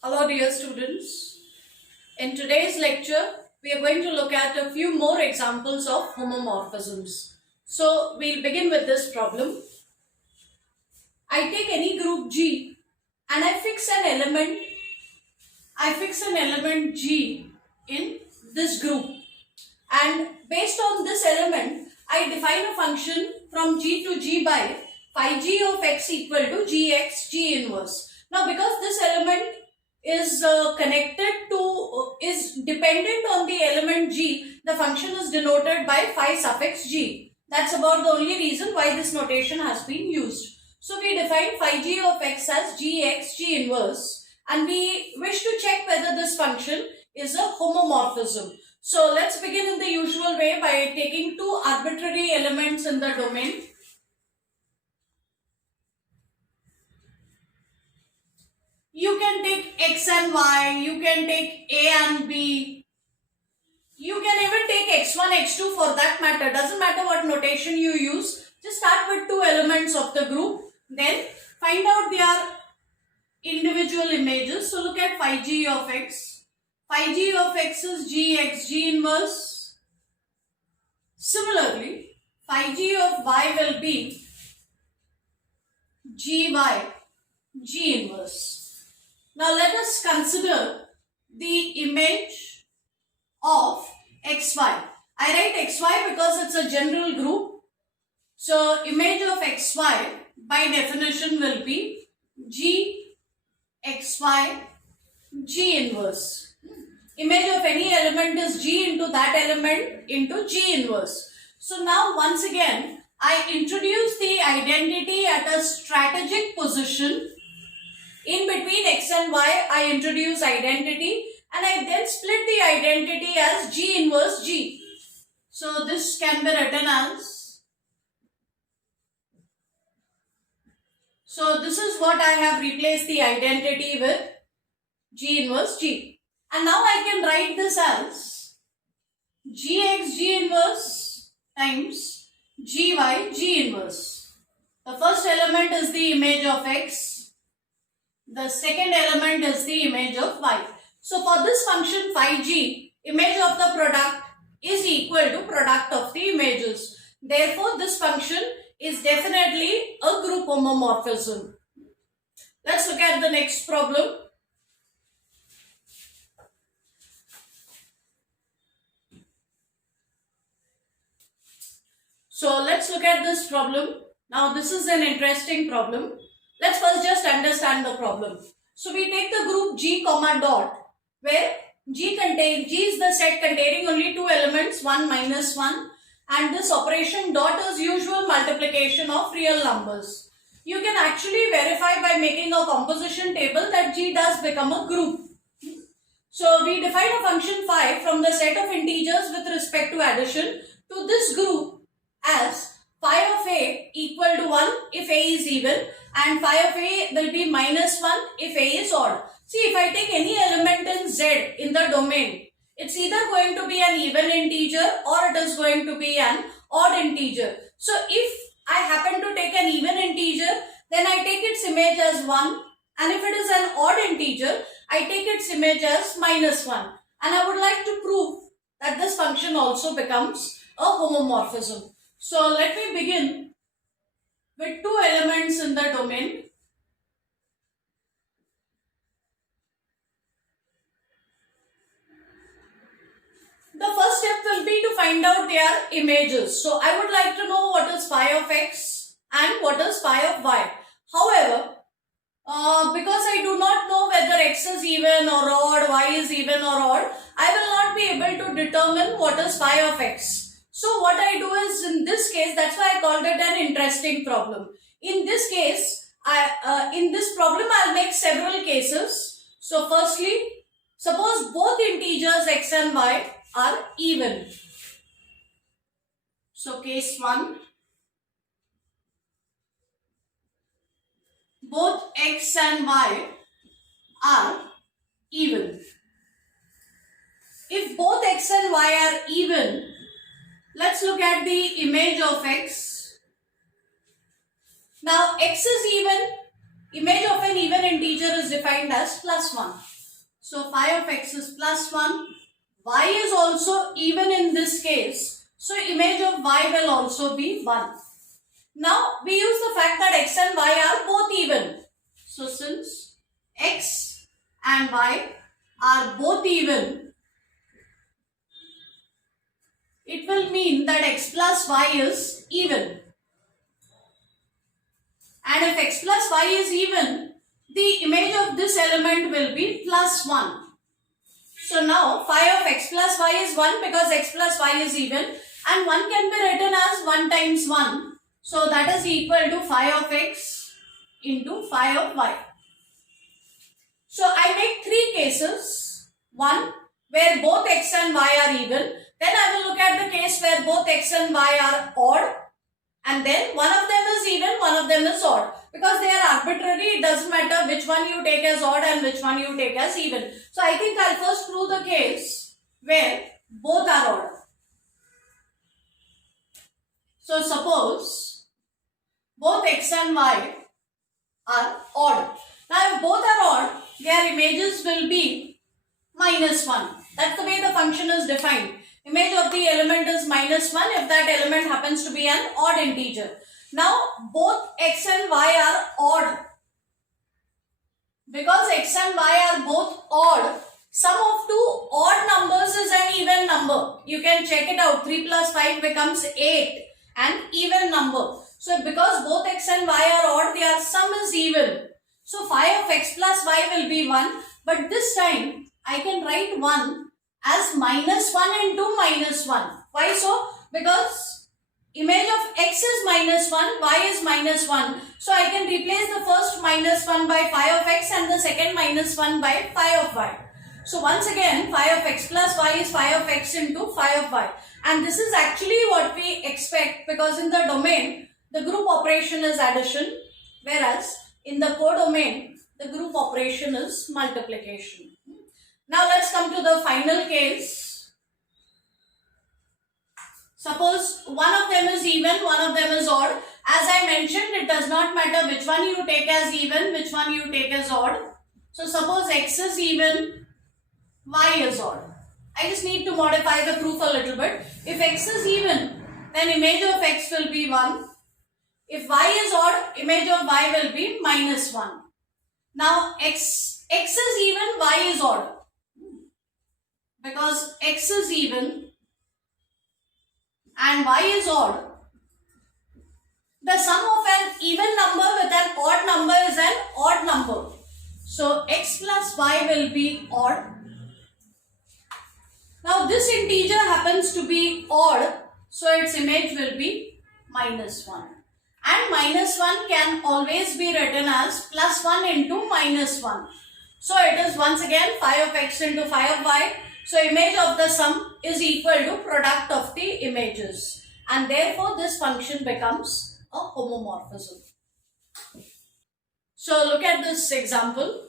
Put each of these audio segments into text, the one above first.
Hello dear students. In today's lecture, we are going to look at a few more examples of homomorphisms. So we'll begin with this problem. I take any group G and I fix an element G in this group, and based on this element I define a function from G to G by phi G of x equal to Gx G inverse. Now because this element is is dependent on the element G, the function is denoted by phi suffix G. That's about the only reason why this notation has been used. So we define phi G of x as Gx G inverse, and we wish to check whether this function is a homomorphism. So let's begin in the usual way by taking two arbitrary elements in the domain. You can take x and y, you can take a and b, you can even take x1, x2 for that matter. Doesn't matter what notation you use. Just start with two elements of the group. Then find out their individual images. So look at phi g of x. Phi g of x is Gx G inverse. Similarly, phi g of y will be Gy G inverse. Now let us consider the image of xy. I write xy because it's a general group. So image of xy by definition will be G xy G inverse. Image of any element is G into that element into G inverse. So now once again I introduce the identity at a strategic position. In between x and y, I introduce identity and I then split the identity as G inverse G. So this can be written as, so this is what I have replaced the identity with, G inverse G. And now I can write this as Gx G inverse times Gy G inverse. The first element is the image of x. The second element is the image of y. So for this function phi g, image of the product is equal to product of the images. Therefore, this function is definitely a group homomorphism. Let's look at the next problem. So let's look at this problem. Now this is an interesting problem. Let's first just understand the problem. So we take the group G comma dot, where G is the set containing only two elements, 1 minus 1, and this operation dot is usual multiplication of real numbers. You can actually verify by making a composition table that G does become a group. So we define a function phi from the set of integers with respect to addition to this group as phi of a equal to 1 if a is even, and phi of a will be minus 1 if a is odd. See, if I take any element in Z in the domain, it's either going to be an even integer or it is going to be an odd integer. So if I happen to take an even integer, then I take its image as 1, and if it is an odd integer, I take its image as minus 1. And I would like to prove that this function also becomes a homomorphism. So let me begin with two elements in the domain. The first step will be to find out their images. So I would like to know what is phi of x and what is phi of y. However, because I do not know whether x is even or odd, y is even or odd, I will not be able to determine what is phi of x. So what I do is, in this case, that's why I called it an interesting problem. In this case, in this problem, I'll make several cases. So firstly, suppose both integers x and y are even. So case 1, both x and y are even. If both x and y are even, let's look at the image of x. Now x is even image of an even integer is defined as plus 1. So phi of x is plus 1. Y is also even in this case. So image of y will also be 1. Now we use the fact that x and y are both even. So since x and y are both even, it will mean that x plus y is even. And if x plus y is even, the image of this element will be plus 1. So now phi of x plus y is 1 because x plus y is even, and 1 can be written as 1 times 1. So that is equal to phi of x into phi of y. So I make 3 cases. One where both x and y are even. Then I will look at the case where both x and y are odd. And then one of them is even, one of them is odd. Because they are arbitrary, it doesn't matter which one you take as odd and which one you take as even. So I think I'll first prove the case where both are odd. So suppose both x and y are odd. Now if both are odd, their images will be minus 1. That's the way the function is defined. Image of the element is minus 1 if that element happens to be an odd integer. Now both x and y are odd. Because x and y are both odd, sum of two odd numbers is an even number. You can check it out. 3 plus 5 becomes 8, an even number. So because both x and y are odd, their sum is even. So phi of x plus y will be 1. But this time I can write 1 as minus 1 into minus 1. Why so? Because image of x is minus 1, y is minus 1. So I can replace the first minus 1 by phi of x and the second minus 1 by phi of y. So once again, phi of x plus y is phi of x into phi of y. And this is actually what we expect, because in the domain, the group operation is addition, whereas in the codomain, the group operation is multiplication. Now let's come to the final case. Suppose one of them is even, one of them is odd. As I mentioned, it does not matter which one you take as even, which one you take as odd. So suppose x is even, y is odd. I just need to modify the proof a little bit. If x is even, then image of x will be 1. If y is odd, image of y will be minus 1. Now x is even, y is odd. Because x is even and y is odd, the sum of an even number with an odd number is an odd number. So x plus y will be odd. Now this integer happens to be odd, so its image will be minus 1. And minus 1 can always be written as plus 1 into minus 1. So it is once again phi of x into phi of y. So image of the sum is equal to product of the images. And therefore this function becomes a homomorphism. So look at this example.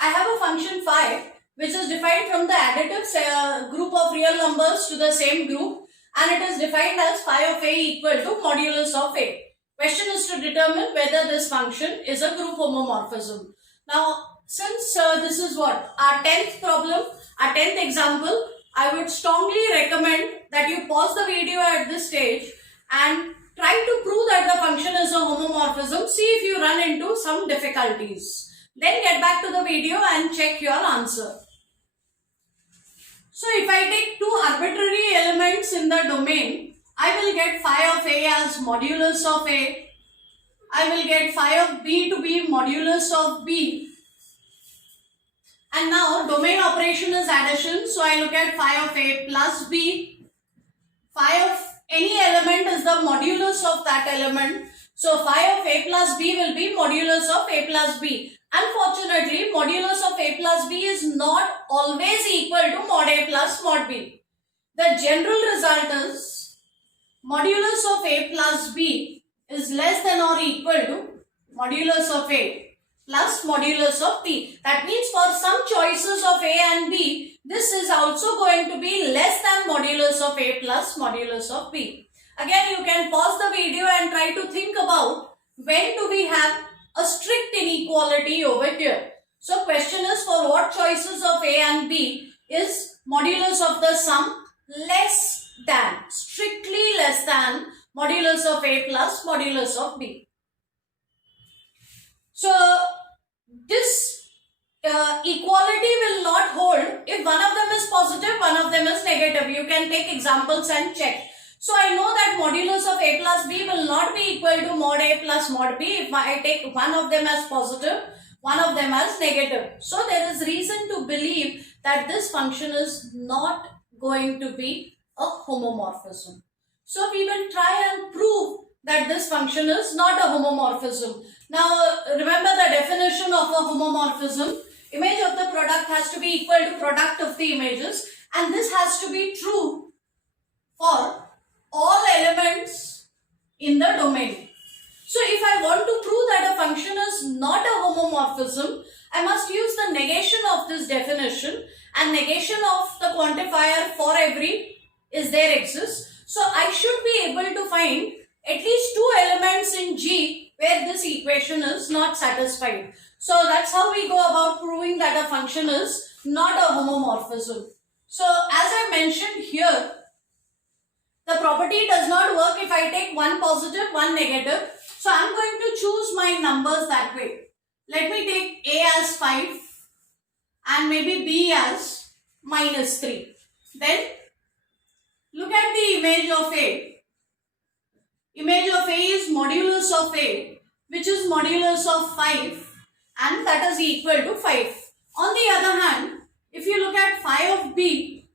I have a function phi which is defined from the additive group of real numbers to the same group, and it is defined as phi of a equal to modulus of a. Question is to determine whether this function is a group homomorphism. Now since this is what? Our 10th problem, our 10th example, I would strongly recommend that you pause the video at this stage and try to prove that the function is a homomorphism. See if you run into some difficulties. Then get back to the video and check your answer. So if I take two arbitrary elements in the domain, I will get phi of a as modulus of a. I will get phi of b to be modulus of b. And now domain operation is addition. So I look at phi of a plus b. Phi of any element is the modulus of that element. So phi of a plus b will be modulus of a plus b. Unfortunately, modulus of a plus b is not always equal to mod a plus mod b. The general result is modulus of a plus b is less than or equal to modulus of a plus modulus of b. That means for some choices of a and b, this is also going to be less than modulus of a plus modulus of b. Again, you can pause the video and try to think about when do we have a strict inequality over here. So question is, for what choices of A and B is modulus of the sum less than, strictly less than modulus of A plus modulus of B. So this equality will not hold if one of them is positive, one of them is negative. You can take examples and check. So I know that modulus of A plus B will not be equal to mod A plus mod B if I take one of them as positive, one of them as negative. So there is reason to believe that this function is not going to be a homomorphism. So we will try and prove that this function is not a homomorphism. Now remember the definition of a homomorphism. Image of the product has to be equal to product of the images, and this has to be true for all elements in the domain. So if I want to prove that a function is not a homomorphism, I must use the negation of this definition, and negation of the quantifier for every is there exists. So I should be able to find at least two elements in G where this equation is not satisfied. So that's how we go about proving that a function is not a homomorphism. So as I mentioned here, the property does not work if I take one positive, one negative. So I'm going to choose my numbers that way. Let me take A as 5 and maybe B as -3. Then look at the image of A. Image of A is modulus of A, which is modulus of 5, and that is equal to 5. On the other hand, if you look at phi of B,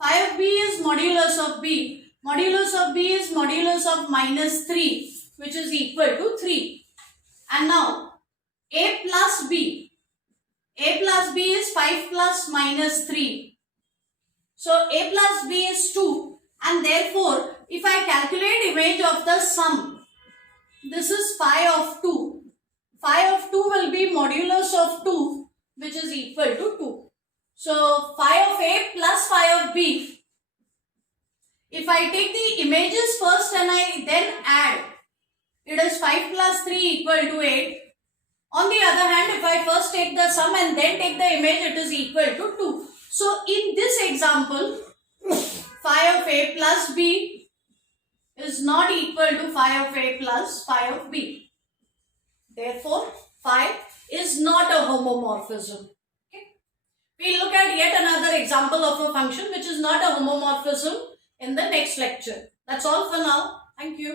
phi of B is modulus of B. Modulus of B is modulus of -3, which is equal to 3. And now A plus B. A plus B is 5 plus -3. So A plus B is 2, and therefore if I calculate image of the sum, this is phi of 2. Phi of 2 will be modulus of 2, which is equal to 2. So phi of A plus phi of B. If I take the images first and I then add, it is 5 plus 3 equal to 8. On the other hand, if I first take the sum and then take the image, it is equal to 2. So in this example, phi of A plus B is not equal to phi of A plus phi of B. Therefore, phi is not a homomorphism. Okay. We look at yet another example of a function which is not a homomorphism in the next lecture. That's all for now. Thank you.